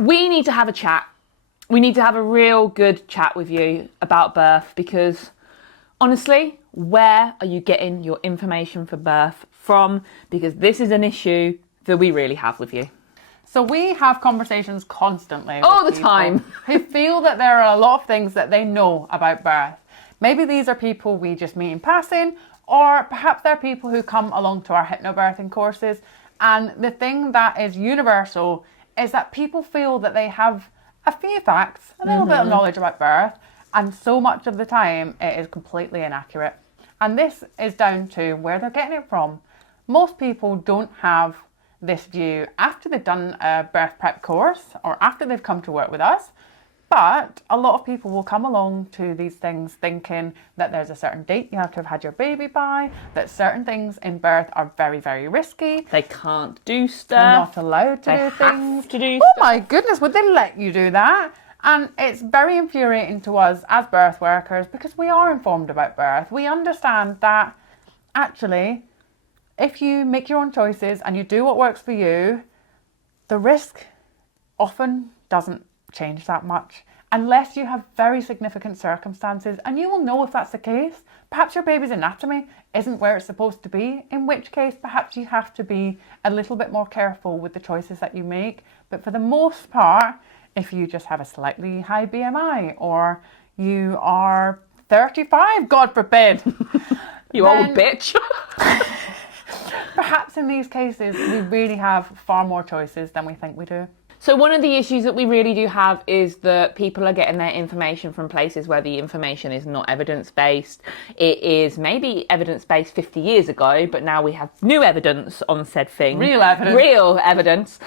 we need to have a chat. We need to have a real good chat with you about birth, because honestly, where are you getting your information for birth from? Because this is an issue that we really have with you. So we have conversations constantly all with the people time who feel that there are a lot of things that they know about birth. Maybe these are people we just meet in passing, or perhaps they're people who come along to our hypnobirthing courses. And the thing that is universal is that people feel that they have a few facts, a little bit of knowledge about birth, and so much of the time it is completely inaccurate. And this is down to where they're getting it from. Most people don't have this view after they've done a birth prep course or after they've come to work with us. But a lot of people will come along to these things thinking that there's a certain date you have to have had your baby by, that certain things in birth are very, very risky. they can't do stuff. They're not allowed to They do have things. to do Oh stuff. my goodness, would they let you do that? And it's very infuriating to us as birth workers, because we are informed about birth. We understand that actually, if you make your own choices and you do what works for you, the risk often doesn't change that much unless you have very significant circumstances, and you will know if that's the case. Perhaps your baby's anatomy isn't where it's supposed to be, in which case perhaps you have to be a little bit more careful with the choices that you make. But for the most part, if you just have a slightly high BMI, or you are 35, God forbid, You old bitch. perhaps in these cases we really have far more choices than we think we do. So one of the issues that we really do have is that people are getting their information from places where the information is not evidence-based. It is maybe evidence-based 50 years ago, but now we have new evidence on said thing. Real evidence. Real evidence.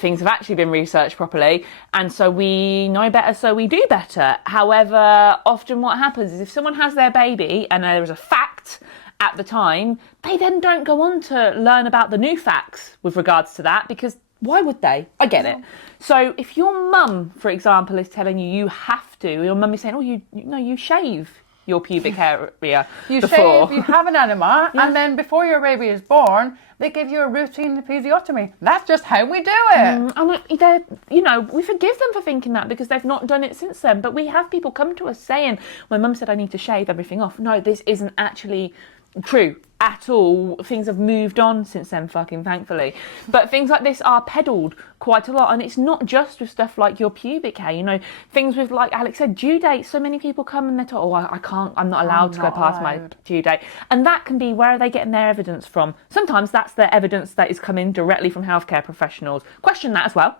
Things have actually been researched properly. And so we know better, so we do better. However, often what happens is if someone has their baby and there is a fact at the time, they then don't go on to learn about the new facts with regards to that, because why would they? I get it. So if your mum, for example, is telling you you have to, your mum is saying, oh, you shave your pubic area You before. shave, you have an enema, and then before your baby is born, they give you a routine episiotomy. That's just how we do it. And we forgive them for thinking that because they've not done it since then. But we have people come to us saying, my mum said I need to shave everything off. No, this isn't actually true at all. Things have moved on since then, fucking thankfully. But things like this are peddled quite a lot, and it's not just with stuff like your pubic hair. Things with, like Alex said, due dates. So many people come and they're told, I'm not allowed to go past my due date. And that can be, where are they getting their evidence from? Sometimes that's the evidence that is coming directly from healthcare professionals. Question that as well.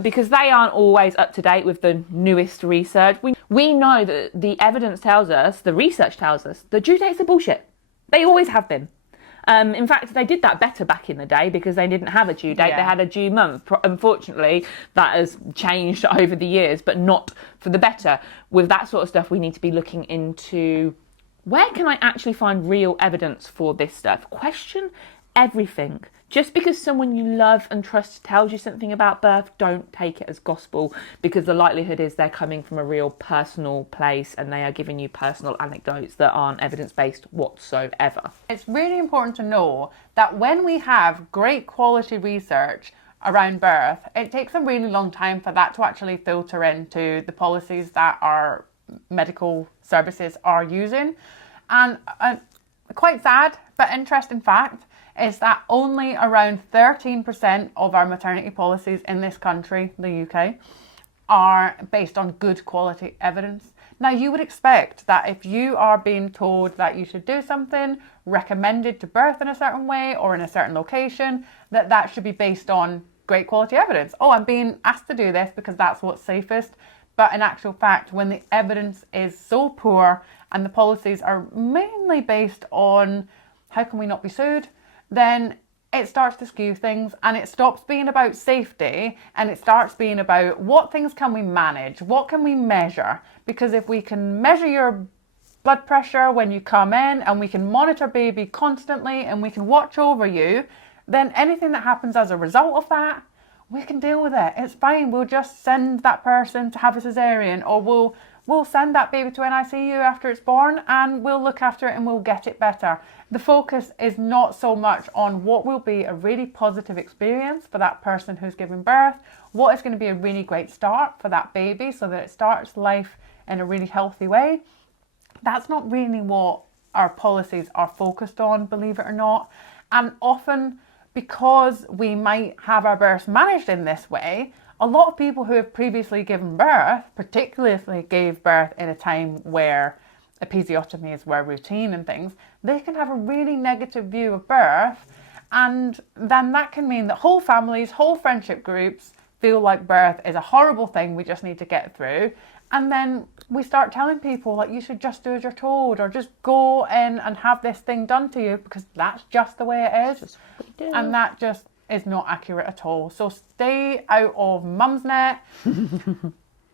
Because they aren't always up to date with the newest research. We know that the evidence tells us, the research tells us, that due dates are bullshit. They always have been. In fact, they did that better back in the day because they didn't have a due date. They had a due month. Unfortunately, that has changed over the years, but not for the better. With that sort of stuff, we need to be looking into, where can I actually find real evidence for this stuff? Question everything. Just because someone you love and trust tells you something about birth, don't take it as gospel, because the likelihood is they're coming from a real personal place and they are giving you personal anecdotes that aren't evidence-based whatsoever. It's really important to know that when we have great quality research around birth, it takes a really long time for that to actually filter into the policies that our medical services are using. And quite sad but interesting fact is that only around 13% of our maternity policies in this country, the UK, are based on good quality evidence. Now, you would expect that if you are being told that you should do something, recommended to birth in a certain way or in a certain location, that should be based on great quality evidence. Oh, I'm being asked to do this because that's what's safest. But in actual fact, when the evidence is so poor and the policies are mainly based on how can we not be sued, then it starts to skew things, and it stops being about safety and it starts being about what things can we manage, what can we measure. Because if we can measure your blood pressure when you come in, and we can monitor baby constantly, and we can watch over you, then anything that happens as a result of that, we can deal with it. It's fine. We'll just send that person to have a cesarean, or we'll send that baby to NICU after it's born and we'll look after it and we'll get it better. The focus is not so much on what will be a really positive experience for that person who's giving birth, what is going to be a really great start for that baby so that it starts life in a really healthy way. That's not really what our policies are focused on, believe it or not. And often, because we might have our births managed in this way, a lot of people who have previously given birth, particularly if they gave birth in a time where episiotomies were routine and things, they can have a really negative view of birth. And then that can mean that whole families, whole friendship groups feel like birth is a horrible thing we just need to get through. And then we start telling people like, you should just do as you're told, or just go in and have this thing done to you because that's just the way it is. And that just is not accurate at all. So stay out of mum's net.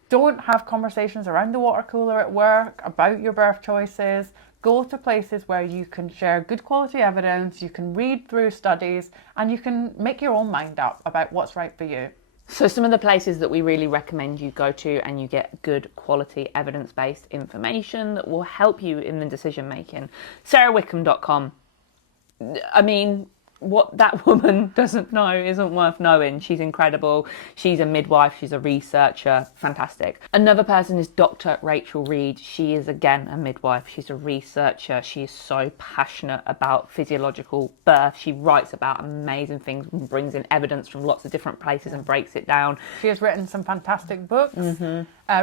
Don't have conversations around the water cooler at work about your birth choices. Go to places where you can share good quality evidence, you can read through studies, and you can make your own mind up about what's right for you. So some of the places that we really recommend you go to and you get good quality evidence-based information that will help you in the decision making. SarahWickham.com. I mean, what that woman doesn't know isn't worth knowing. She's incredible. She's a midwife. She's a researcher. Fantastic. Another person is Dr. Rachel Reed. She is, again, a midwife. She's a researcher. She is so passionate about physiological birth. She writes about amazing things and brings in evidence from lots of different places and breaks it down. She has written some fantastic books.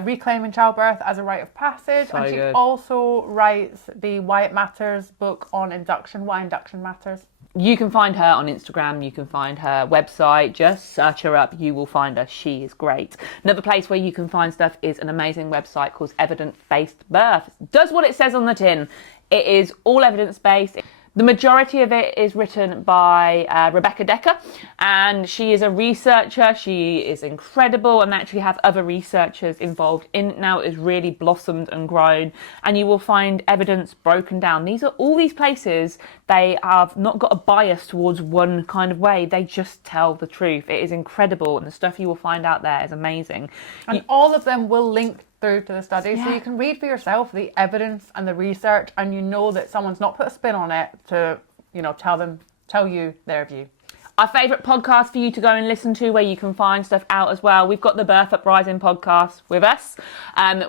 Reclaiming Childbirth as a Rite of Passage. So and she good. also writes the Why It Matters book on induction, why induction matters. You can find her on Instagram, you can find her website, just search her up, you will find her, she is great. Another place where you can find stuff is an amazing website called Evidence-Based Birth. It does what it says on the tin. It is all evidence-based. The majority of it is written by Rebecca Decker, and she is a researcher. She is incredible, and they actually have other researchers involved in it now. It has really blossomed and grown, and you will find evidence broken down. These are all these places, they have not got a bias towards one kind of way. They just tell the truth. It is incredible, and the stuff you will find out there is amazing. And all of them will link through to the study, so you can read for yourself the evidence and the research, and you know that someone's not put a spin on it to, you know, tell you their view. Our favourite podcast for you to go and listen to, where you can find stuff out as well. We've got the Birth Uprising podcast with us.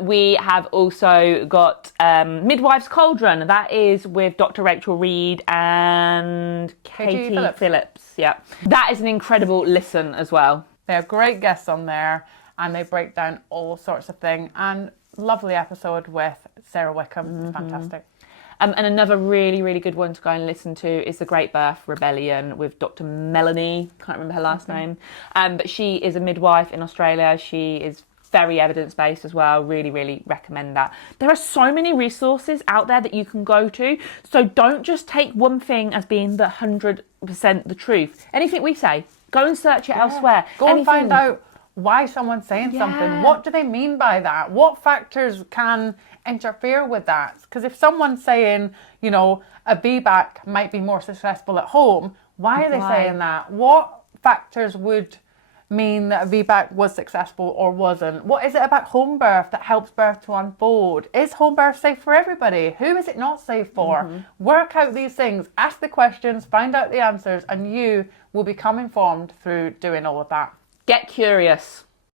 We have also got Midwife's Cauldron. That is with Dr. Rachel Reed and Katie Phillips. Yeah, that is an incredible listen as well. They're great guests on there, and they break down all sorts of things. And lovely episode with Sarah Wickham. Fantastic. And another really, really good one to go and listen to is The Great Birth Rebellion with Dr. Melanie. Can't remember her last name. But she is a midwife in Australia. She is very evidence-based as well. Really, really recommend that. There are so many resources out there that you can go to. So don't just take one thing as being the 100% the truth. Anything we say, go and search it elsewhere. Go and find out why someone's saying something. What do they mean by that? What factors can interfere with that? Because if someone's saying, you know, a VBAC might be more successful at home, why are they saying that? What factors would mean that a VBAC was successful or wasn't? What is it about home birth that helps birth to unfold? Is home birth safe for everybody? Who is it not safe for? Work out these things, ask the questions, find out the answers, and you will become informed through doing all of that. Get curious.